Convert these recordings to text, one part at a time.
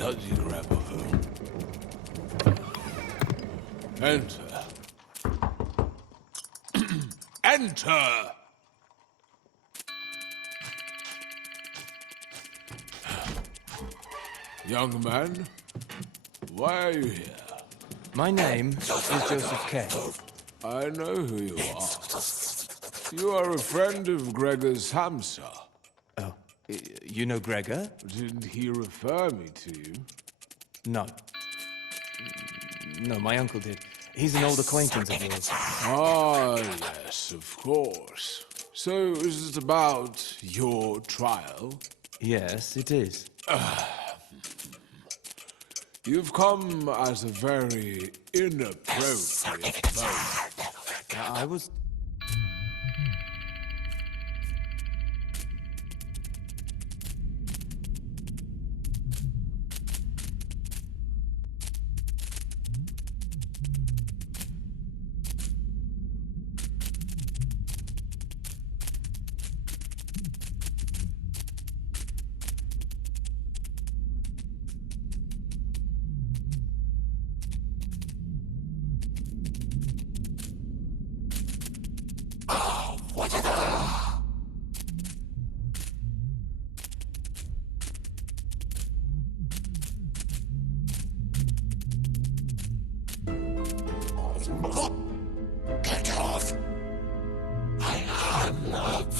Bloody gramophone. Enter. Enter! Young man, why are you here? My name is Joseph Kay. I know who you are. You are a friend of Gregor's Hamster. Oh, you know Gregor? Didn't he refer me to you? No. No, my uncle did. He's an old acquaintance of yours. Ah, yes, of course. So, is it about your trial? Yes, it is. You've come at a very inappropriate moment. I was... Get off! I am not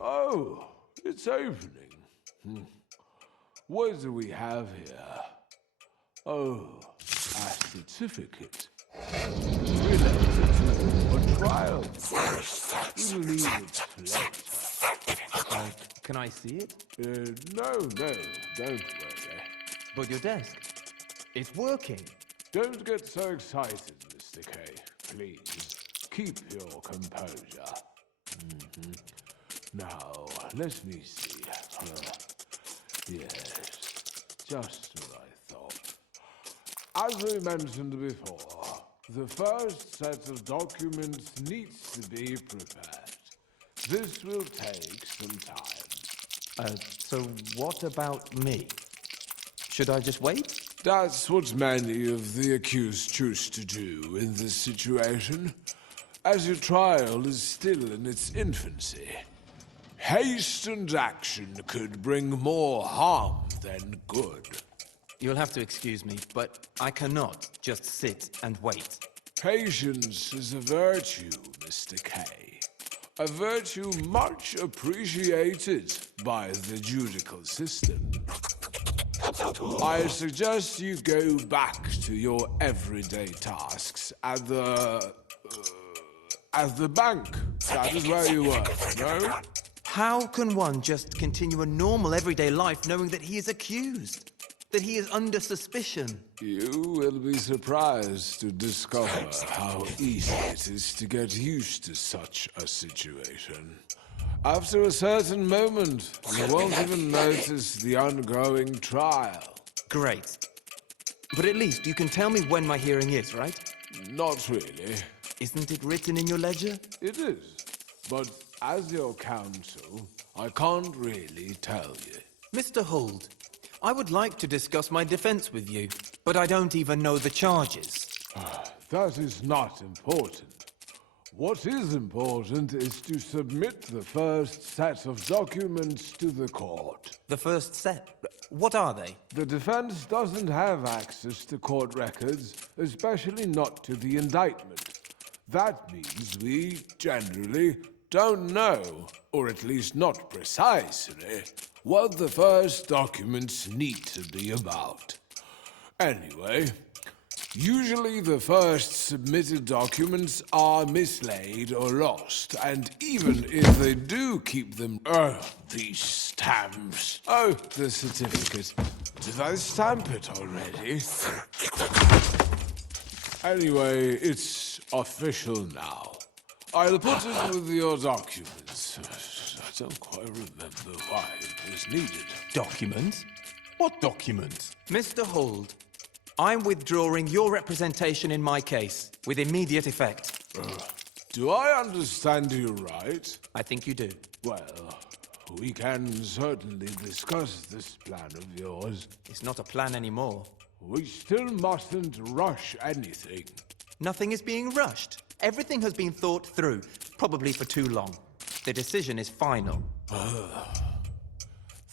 Oh, it's opening. What do we have here? Oh, a certificate. Related to a trial. We will need it later. Can I see it? No, don't worry. But your desk. It's working. Don't get so excited, Mr. K. Please, keep your composure. Now, let me see. Yes, just what I thought. As we mentioned before, the first set of documents needs to be prepared. This will take some time. So what about me? Should I just wait? That's what many of the accused choose to do in this situation, as your trial is still in its infancy. Hastened action could bring more harm than good. You'll have to excuse me, but I cannot just sit and wait. Patience is a virtue, Mr. K. A virtue much appreciated by the judicial system. I suggest you go back to your everyday tasks at the bank. That is where you work, no? How can one just continue a normal everyday life knowing that he is accused? That he is under suspicion? You will be surprised to discover how easy it is to get used to such a situation. After a certain moment, you won't even notice the ongoing trial. Great. But at least you can tell me when my hearing is, right? Not really. Isn't it written in your ledger? It is. But as your counsel, I can't really tell you. Mr. Holt, I would like to discuss my defense with you, but I don't even know the charges. That is not important. What is important is to submit the first set of documents to the court. The first set? What are they? The defense doesn't have access to court records, especially not to the indictment. That means we generally don't know, or at least not precisely, what the first documents need to be about. Anyway, usually the first submitted documents are mislaid or lost, and even if they do keep them... these stamps. Oh, the certificate. Did I stamp it already? Anyway, it's official now. I'll put it with your documents. I don't quite remember why it was needed. Documents? What documents? Mr. Holt, I'm withdrawing your representation in my case, with immediate effect. Do I understand you right? I think you do. Well, we can certainly discuss this plan of yours. It's not a plan anymore. We still mustn't rush anything. Nothing is being rushed. Everything has been thought through, probably for too long. The decision is final.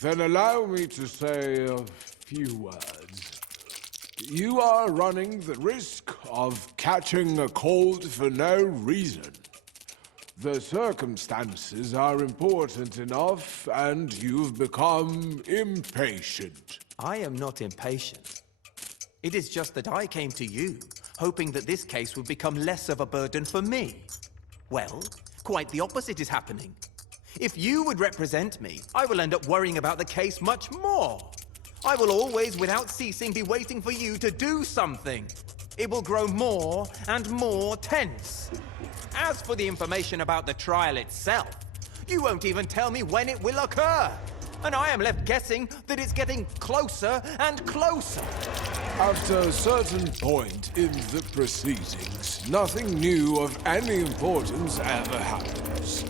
Then allow me to say a few words. You are running the risk of catching a cold for no reason. The circumstances are important enough, and you've become impatient. I am not impatient. It is just that I came to you, hoping that this case would become less of a burden for me. Well, quite the opposite is happening. If you would represent me, I will end up worrying about the case much more. I will always, without ceasing, be waiting for you to do something. It will grow more and more tense. As for the information about the trial itself, you won't even tell me when it will occur. And I am left guessing that it's getting closer and closer. After a certain point in the proceedings, nothing new of any importance ever happens.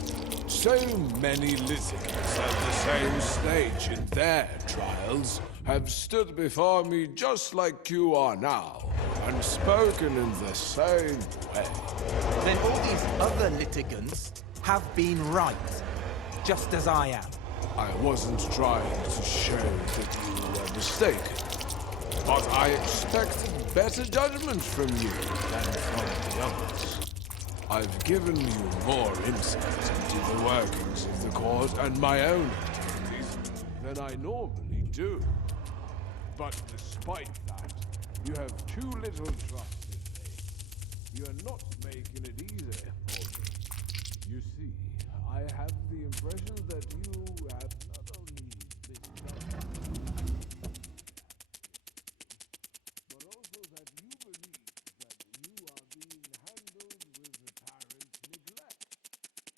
So many litigants at the same stage in their trials have stood before me just like you are now, and spoken in the same way. Then all these other litigants have been right, just as I am. I wasn't trying to show that you were mistaken, but I expected better judgment from you than from the others. I've given you more insight into the workings of the court and my own activities than I normally do. But despite that, you have too little trust in me. You are not making it easy for me. You see, I have the impression